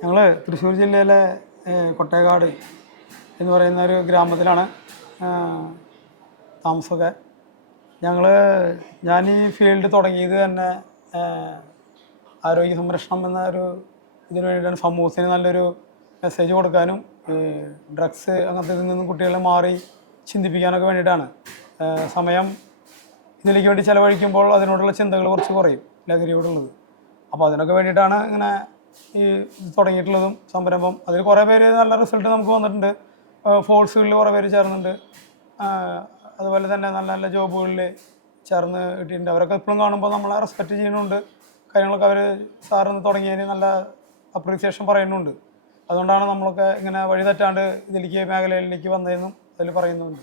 ഞങ്ങൾ തൃശ്ശൂർ ജില്ലയിലെ കൊട്ടേക്കാട് എന്ന് പറയുന്ന ഒരു ഗ്രാമത്തിലാണ് താമസമൊക്കെ. ഞാൻ ഈ ഫീൽഡ് തുടങ്ങിയത് തന്നെ ആരോഗ്യ സംരക്ഷണം എന്ന ഒരു ഇതിന് വേണ്ടിയിട്ടാണ്. സമൂഹത്തിന് നല്ലൊരു മെസ്സേജ് കൊടുക്കാനും ഡ്രഗ്സ് അങ്ങനത്തെ ഇതിൽ നിന്നും കുട്ടികളെ മാറി ചിന്തിപ്പിക്കാനൊക്കെ വേണ്ടിയിട്ടാണ്. സമയം ഇതിലേക്ക് വേണ്ടി ചിലവഴിക്കുമ്പോൾ അതിനോടുള്ള ചിന്തകൾ കുറച്ച് കുറയും, ലഹരിയോടുള്ളത്. അപ്പോൾ അതിനൊക്കെ വേണ്ടിയിട്ടാണ് ഇങ്ങനെ ഈ തുടങ്ങിയിട്ടുള്ളതും സംരംഭം. അതിൽ കുറേ പേര് നല്ല റിസൾട്ട് നമുക്ക് വന്നിട്ടുണ്ട്. ഫോഴ്സുകളിൽ കുറേ പേര് ചേർന്നുണ്ട്. അതുപോലെ തന്നെ നല്ല നല്ല ജോബുകളിൽ ചേർന്ന് കിട്ടിയിട്ടുണ്ട്. അവരൊക്കെ ഇപ്പോഴും കാണുമ്പോൾ നമ്മളെ റെസ്പെക്റ്റ് ചെയ്യുന്നുണ്ട്. കാര്യങ്ങളൊക്കെ അവർ സാറിന് തുടങ്ങിയതിന് നല്ല അപ്രീസിയേഷൻ പറയുന്നുണ്ട്. അതുകൊണ്ടാണ് നമ്മളൊക്കെ ഇങ്ങനെ വഴി തെറ്റാണ്ട് ഇതിലേക്ക് മേഖലയിലേക്ക് വന്നതെന്നും അതിൽ പറയുന്നുണ്ട്.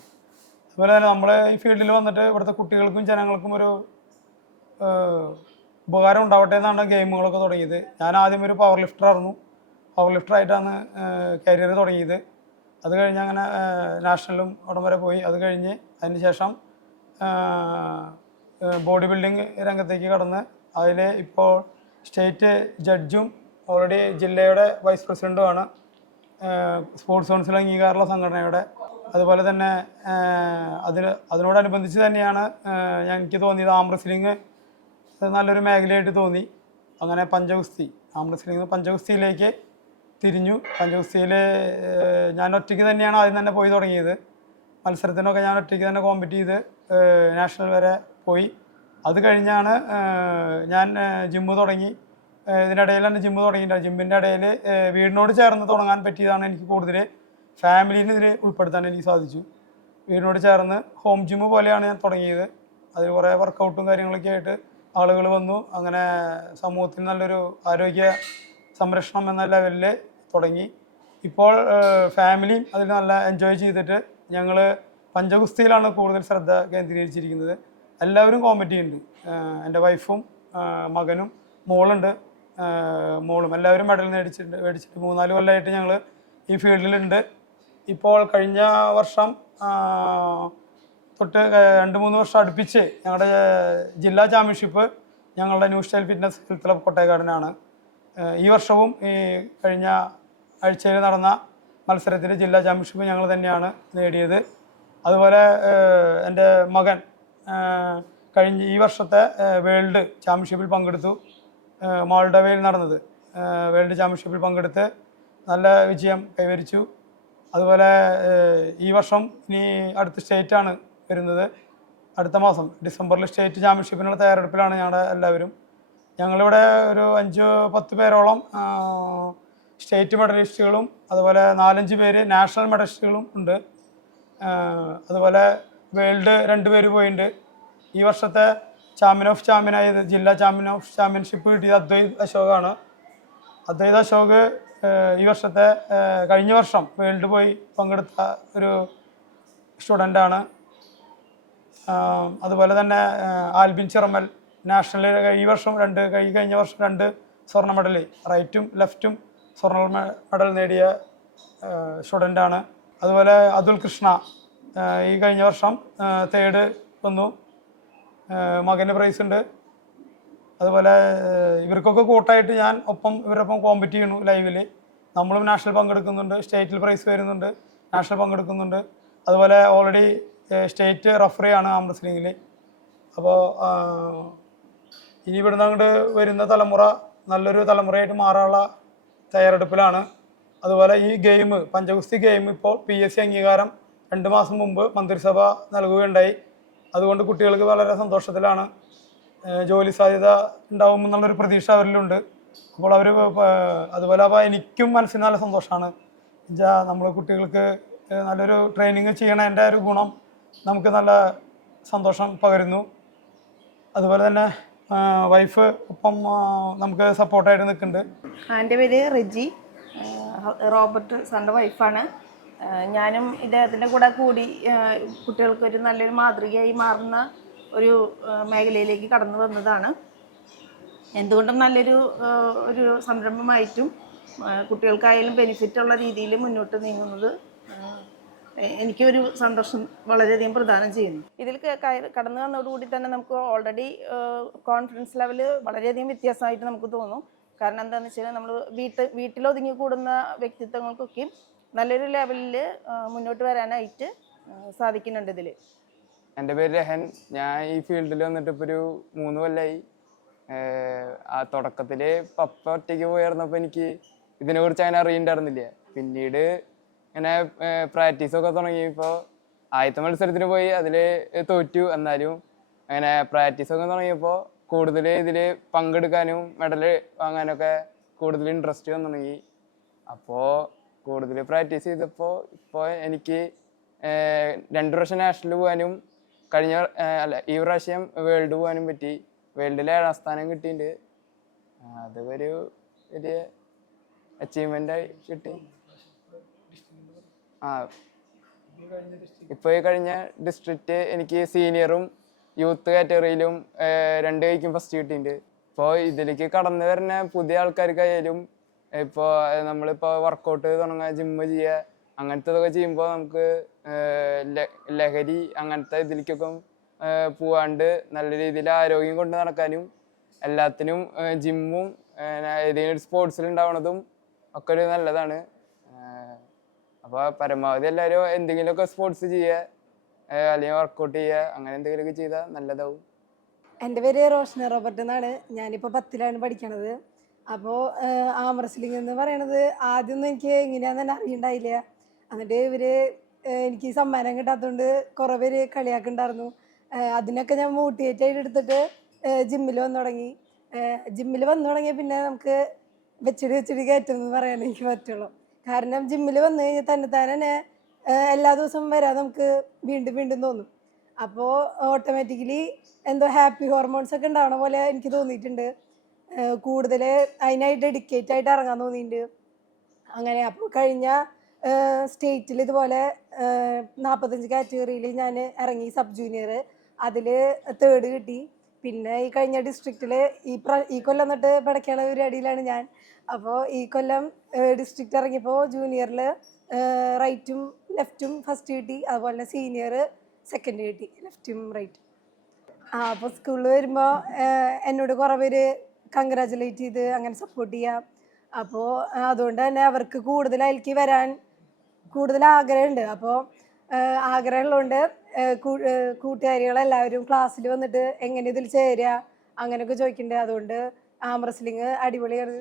അതുപോലെ തന്നെ നമ്മൾ ഈ ഫീൽഡിൽ വന്നിട്ട് ഇവിടുത്തെ കുട്ടികൾക്കും ജനങ്ങൾക്കും ഒരു ഉപകാരം ഉണ്ടാവട്ടെ എന്നാണ് ഗെയിമുകളൊക്കെ തുടങ്ങിയത്. ഞാൻ ആദ്യം ഒരു പവർ ലിഫ്റ്ററായിരുന്നു. പവർ ലിഫ്റ്ററായിട്ടാണ് കരിയർ തുടങ്ങിയത്. അത് കഴിഞ്ഞ് അങ്ങനെ നാഷണലും അവിടം വരെ പോയി. അത് കഴിഞ്ഞ് അതിന് ശേഷം ബോഡി ബിൽഡിങ് രംഗത്തേക്ക് കടന്ന് അതിൽ ഇപ്പോൾ സ്റ്റേറ്റ് ജഡ്ജും ഓൾറെഡി ജില്ലയുടെ വൈസ് പ്രസിഡൻറ്റുമാണ്. സ്പോർട്സ് കൗൺസിൽ അംഗീകാരമുള്ള സംഘടനയുടെ. അതുപോലെ തന്നെ അതിനോടനുബന്ധിച്ച് തന്നെയാണ് എനിക്ക് തോന്നിയത് ആം റെസ്ലിംഗ് നല്ലൊരു മേഖലയായിട്ട് തോന്നി. അങ്ങനെ ആം റെസ്ലിംഗ് പഞ്ചഗുസ്തിയിലേക്ക് തിരിഞ്ഞു. പഞ്ചഗുസ്തിയിൽ ഞാൻ ഒറ്റയ്ക്ക് തന്നെയാണ് ആദ്യം തന്നെ പോയി തുടങ്ങിയത്. മത്സരത്തിനൊക്കെ ഞാൻ ഒറ്റയ്ക്ക് തന്നെ കോമ്പറ്റ് ചെയ്ത് നാഷണൽ വരെ പോയി. അത് കഴിഞ്ഞാണ് ഞാൻ ജിമ്മ് തുടങ്ങി. ഇതിനിടയിൽ തന്നെ ജിമ്മ് തുടങ്ങിയിട്ടുണ്ട്. ജിമ്മിൻ്റെ ഇടയിൽ വീടിനോട് ചേർന്ന് തുടങ്ങാൻ പറ്റിയതാണ് എനിക്ക് കൂടുതൽ. ഫാമിലീനെ ഇതിൽ ഉൾപ്പെടുത്താൻ എനിക്ക് സാധിച്ചു. വീടിനോട് ചേർന്ന് ഹോം ജിമ്മ് പോലെയാണ് ഞാൻ തുടങ്ങിയത്. അതിൽ കുറേ വർക്കൗട്ടും കാര്യങ്ങളൊക്കെ ആയിട്ട് ആളുകൾ വന്നു. അങ്ങനെ സമൂഹത്തിന് നല്ലൊരു ആരോഗ്യ സംരക്ഷണം എന്ന ലെവലിൽ തുടങ്ങി. ഇപ്പോൾ ഫാമിലിയും അതിൽ നല്ല എൻജോയ് ചെയ്തിട്ട് ഞങ്ങൾ പഞ്ചഗുസ്തിയിലാണ് കൂടുതൽ ശ്രദ്ധ കേന്ദ്രീകരിച്ചിരിക്കുന്നത്. എല്ലാവരും കോമ്പറ്റ് ചെയ്യുന്നുണ്ട്. എൻ്റെ വൈഫും മകനും മോളുണ്ട്. മോളും എല്ലാവരും മെഡൽ മേടിച്ചിട്ട് 3-4 കൊല്ലമായിട്ട് ഞങ്ങൾ ഈ ഫീൽഡിലുണ്ട്. ഇപ്പോൾ കഴിഞ്ഞ വർഷം തൊട്ട് 2-3 വർഷം അടുപ്പിച്ച് ഞങ്ങളുടെ ജില്ലാ ചാമ്പ്യൻഷിപ്പ് ഞങ്ങളുടെ new style fitness health club കൊട്ടേക്കാടിനാണ്. ഈ വർഷവും ഈ കഴിഞ്ഞ ആഴ്ചയിൽ നടന്ന മത്സരത്തിൽ ജില്ലാ ചാമ്പ്യൻഷിപ്പ് ഞങ്ങൾ തന്നെയാണ് നേടിയത്. അതുപോലെ എൻ്റെ മകൻ ഈ വർഷത്തെ വേൾഡ് ചാമ്പ്യൻഷിപ്പിൽ പങ്കെടുത്തു. മോൾഡോവയിൽ നടന്നത് വേൾഡ് ചാമ്പ്യൻഷിപ്പിൽ പങ്കെടുത്ത് നല്ല വിജയം കൈവരിച്ചു. അതുപോലെ ഈ വർഷം ഇനി അടുത്ത സ്റ്റേറ്റാണ് വരുന്നത്. അടുത്ത മാസം ഡിസംബറിൽ സ്റ്റേറ്റ് ചാമ്പ്യൻഷിപ്പിനുള്ള തയ്യാറെടുപ്പിലാണ് എല്ലാവരും. ഞങ്ങളിവിടെ ഒരു 5-10 പേരോളം സ്റ്റേറ്റ് മെഡലിസ്റ്റുകളും അതുപോലെ 4-5 പേര് നാഷണൽ മെഡലിസ്റ്റുകളും ഉണ്ട്. അതുപോലെ വേൾഡ് 2 പേര് പോയിട്ടുണ്ട്. ഈ വർഷത്തെ ചാമ്പ്യൻ ഓഫ് ചാമ്പ്യനായത് ജില്ലാ ചാമ്പ്യൻ ഓഫ് ചാമ്പ്യൻഷിപ്പ് കിട്ടിയത് അദ്വൈത് അശോകാണ്. അദ്വൈത് അശോക് ഈ വർഷത്തെ കഴിഞ്ഞ വർഷം വേൾഡ് പോയി പങ്കെടുത്ത ഒരു സ്റ്റുഡൻ്റാണ്. അതുപോലെ തന്നെ ആൽബിൻ ചിറമൽ നാഷണലിൽ ഈ വർഷം കഴിഞ്ഞ വർഷം 2 സ്വർണ്ണ മെഡൽ, റൈറ്റും ലെഫ്റ്റും സ്വർണ്ണ മെഡൽ നേടിയ സ്റ്റുഡൻ്റാണ്. അതുപോലെ അതുൽ കൃഷ്ണ ഈ കഴിഞ്ഞ വർഷം 3rd വന്നു. മകന് പ്രൈസ് ഉണ്ട്. അതുപോലെ ഇവർക്കൊക്കെ കൂട്ടായിട്ട് ഞാൻ ഇവരൊപ്പം കോമ്പറ്റ് ചെയ്യണു ലൈവിൽ. നമ്മളും നാഷണൽ പങ്കെടുക്കുന്നുണ്ട്. സ്റ്റേറ്റിൽ പ്രൈസ് വരുന്നുണ്ട്, നാഷണൽ പങ്കെടുക്കുന്നുണ്ട്. അതുപോലെ ഓൾറെഡി സ്റ്റേറ്റ് റഫറിയാണ് ആം റെസ്ലിംഗിൽ. അപ്പോൾ ഇനി ഇവിടുന്ന് അങ്ങോട്ട് വരുന്ന തലമുറ നല്ലൊരു തലമുറയായിട്ട് മാറാനുള്ള തയ്യാറെടുപ്പിലാണ്. അതുപോലെ ഈ പഞ്ചഗുസ്തി ഗെയിം ഇപ്പോൾ PSC അംഗീകാരം 2 മാസം മുമ്പ് മന്ത്രിസഭ നൽകുകയുണ്ടായി. അതുകൊണ്ട് കുട്ടികൾക്ക് വളരെ സന്തോഷത്തിലാണ്. ജോലി സാധ്യത ഉണ്ടാവുമെന്നുള്ളൊരു പ്രതീക്ഷ അവരിലുണ്ട്. അപ്പോൾ അതുപോലെ അപ്പോൾ എനിക്കും മനസ്സിന് നല്ല സന്തോഷമാണ്. നമ്മൾ കുട്ടികൾക്ക് നല്ലൊരു ട്രെയിനിങ് ചെയ്യണതിൻ്റെ ഒരു ഗുണം നമുക്ക് നല്ല സന്തോഷം പകരുന്നു. അതുപോലെ തന്നെ വൈഫ് ഒപ്പം നമുക്ക് സപ്പോർട്ടായിട്ട് നിൽക്കുന്നുണ്ട്. എൻ്റെ പേര് റിജി, റോബർട്ട് സാറിൻ്റെ വൈഫാണ്. ഞാനും ഇദ്ദേഹത്തിൻ്റെ കൂടെ കൂടി കുട്ടികൾക്കൊരു നല്ലൊരു മാതൃകയായി മാറുന്ന ഒരു മേഖലയിലേക്ക് കടന്നു വന്നതാണ്. എന്തുകൊണ്ടും ഒരു സംരംഭമായിട്ടും കുട്ടികൾക്കായാലും ബെനിഫിറ്റുള്ള രീതിയിൽ മുന്നോട്ട് നീങ്ങുന്നത് എനിക്കൊരു സന്തോഷം വളരെയധികം പ്രദാനം ചെയ്യുന്നു. ഇതിൽ കടന്നു വന്നതോടുകൂടി തന്നെ നമുക്ക് ഓൾറെഡി കോൺഫിഡൻസ് ലെവൽ വളരെയധികം വ്യത്യാസമായിട്ട് നമുക്ക് തോന്നും. കാരണം എന്താണെന്ന് വെച്ചാൽ നമ്മൾ വീട്ടിലൊതുങ്ങി കൂടുന്ന വ്യക്തിത്വങ്ങൾക്കൊക്കെയും നല്ലൊരു ലെവലിൽ മുന്നോട്ട് വരാനായിട്ട് സാധിക്കുന്നുണ്ട് ഇതിൽ. എൻ്റെ പേര് രഹൻ. ഞാൻ ഈ ഫീൽഡിൽ വന്നിട്ട് ഇപ്പോൾ ഒരു 3 കൊല്ലമായി. ആ തുടക്കത്തിൽ പപ്പ ഒറ്റയ്ക്ക് പോയിരുന്നപ്പോൾ എനിക്ക് ഇതിനെക്കുറിച്ച് അങ്ങനെ അറിയണ്ടായിരുന്നില്ല. പിന്നീട് ഇങ്ങനെ പ്രാക്ടീസൊക്കെ തുടങ്ങിയപ്പോൾ ആദ്യത്തെ മത്സരത്തിന് പോയി, അതിൽ തോറ്റു. എന്നാലും അങ്ങനെ പ്രാക്ടീസൊക്കെ തുടങ്ങിയപ്പോൾ കൂടുതൽ ഇതിൽ പങ്കെടുക്കാനും മെഡൽ വാങ്ങാനൊക്കെ കൂടുതൽ ഇൻട്രസ്റ്റ് വന്നു തുടങ്ങി. അപ്പോൾ കൂടുതൽ പ്രാക്ടീസ് ചെയ്തപ്പോൾ ഇപ്പോൾ എനിക്ക് 2 പ്രാവശ്യം നാഷണൽ പോകാനും ഈ പ്രാവശ്യം വേൾഡ് പോകാനും പറ്റി. വേൾഡിൽ 7ാം സ്ഥാനം കിട്ടിയിട്ടുണ്ട്. അതൊരു വലിയ അച്ചീവ്മെൻ്റായി കിട്ടി. ഇപ്പോൾ ഈ കഴിഞ്ഞ ഡിസ്ട്രിക്റ്റ് എനിക്ക് സീനിയറും യൂത്ത് കാറ്റഗറിയിലും 2 കൈക്കും ഫസ്റ്റ് കിട്ടിയിട്ടുണ്ട്. ഇപ്പോൾ ഇതിലേക്ക് കടന്നു വരുന്ന പുതിയ ആൾക്കാർക്കായാലും ഇപ്പോൾ നമ്മളിപ്പോൾ വർക്കൗട്ട് തുടങ്ങുക, ജിമ്മ് ചെയ്യുക, അങ്ങനത്തതൊക്കെ ചെയ്യുമ്പോൾ നമുക്ക് ലഹരി അങ്ങനത്തെ ഇതിലേക്കൊക്കെ പോവാണ്ട് നല്ല രീതിയിൽ ആരോഗ്യം കൊണ്ട് നടക്കാനും എല്ലാത്തിനും ജിമ്മും ഏതെങ്കിലും ഒരു സ്പോർട്സിൽ ഉണ്ടാവണതും ഒക്കെ ഒരു നല്ലതാണ്. അപ്പോൾ പരമാവധി എല്ലാവരും എന്തെങ്കിലുമൊക്കെ സ്പോർട്സ് ചെയ്യുക, അല്ലെങ്കിൽ വർക്കൗട്ട് ചെയ്യുക, അങ്ങനെ എന്തെങ്കിലുമൊക്കെ ചെയ്താൽ നല്ലതാവും. എൻ്റെ പേര് റോഷന റോബർട്ട് എന്നാണ്. ഞാനിപ്പോൾ 10ലാണ് പഠിക്കണത്. അപ്പോൾ ആം റെസ്ലിംഗ് എന്ന് പറയണത് ആദ്യമൊന്നും എനിക്ക് എങ്ങനെയാണെന്ന് തന്നെ അറിയണ്ടായില്ല. എന്നിട്ട് എനിക്ക് സമ്മാനം കിട്ടാത്തതുകൊണ്ട് കുറേ പേര് കളിയാക്കുന്നുണ്ടായിരുന്നു. അതിനൊക്കെ ഞാൻ മോട്ടിവേറ്റ് ആയിട്ട് എടുത്തിട്ട് ജിമ്മിൽ വന്നു തുടങ്ങി. ജിമ്മിൽ വന്നു തുടങ്ങിയ പിന്നെ നമുക്ക് വെച്ചിട്ട് കയറ്റുമെന്ന് പറയാൻ എനിക്ക് പറ്റുള്ളൂ. കാരണം ജിമ്മിൽ വന്നു കഴിഞ്ഞാൽ തന്നെ എല്ലാ ദിവസവും വരാൻ നമുക്ക് വീണ്ടും വീണ്ടും തോന്നും. അപ്പോൾ ഓട്ടോമാറ്റിക്കലി എന്തോ ഹാപ്പി ഹോർമോൺസ് ഒക്കെ ഉണ്ടാവണ പോലെ എനിക്ക് തോന്നിയിട്ടുണ്ട്. കൂടുതൽ അതിനായിട്ട് ഡെഡിക്കേറ്റ് ആയിട്ട് ഇറങ്ങാൻ തോന്നിയിട്ടുണ്ട്. അങ്ങനെ അപ്പോൾ കഴിഞ്ഞ സ്റ്റേറ്റിൽ ഇതുപോലെ 45 കാറ്റഗറിയിൽ ഞാൻ ഇറങ്ങി, സബ് ജൂനിയർ. അതിൽ 3rd കിട്ടി. പിന്നെ ഈ കഴിഞ്ഞ ഡിസ്ട്രിക്റ്റിൽ ഈ കൊല്ലം തൊട്ട് പടയ്ക്കാനുള്ള പരിപാടിയിലാണ് ഞാൻ. അപ്പോൾ ഈ കൊല്ലം ഡിസ്ട്രിക്റ്റ് ഇറങ്ങിയപ്പോൾ ജൂനിയറിൽ റൈറ്റും ലെഫ്റ്റും ഫസ്റ്റ് കിട്ടി. അതുപോലെ തന്നെ സീനിയർ 2nd കിട്ടി, ലെഫ്റ്റും റൈറ്റും. അപ്പോൾ സ്കൂളിൽ വരുമ്പോൾ എന്നോട് കുറേ പേര് കൺഗ്രാജുലേറ്റ് ചെയ്ത് അങ്ങനെ സപ്പോർട്ട് ചെയ്യാം. അപ്പോൾ അതുകൊണ്ട് തന്നെ അവർക്ക് കൂടുതൽ അതിലേക്ക് വരാൻ കൂടുതൽ ആഗ്രഹമുണ്ട്. അപ്പോൾ ആഗ്രഹമുള്ളതുകൊണ്ട് കൂട്ടുകാരികളെല്ലാവരും ക്ലാസ്സിൽ വന്നിട്ട് എങ്ങനെ ഇതിൽ ചേരുക അങ്ങനെയൊക്കെ ചോദിക്കുന്നുണ്ട്. അതുകൊണ്ട് ആം റെസ്ലിംഗ് അടിപൊളിയാണ്.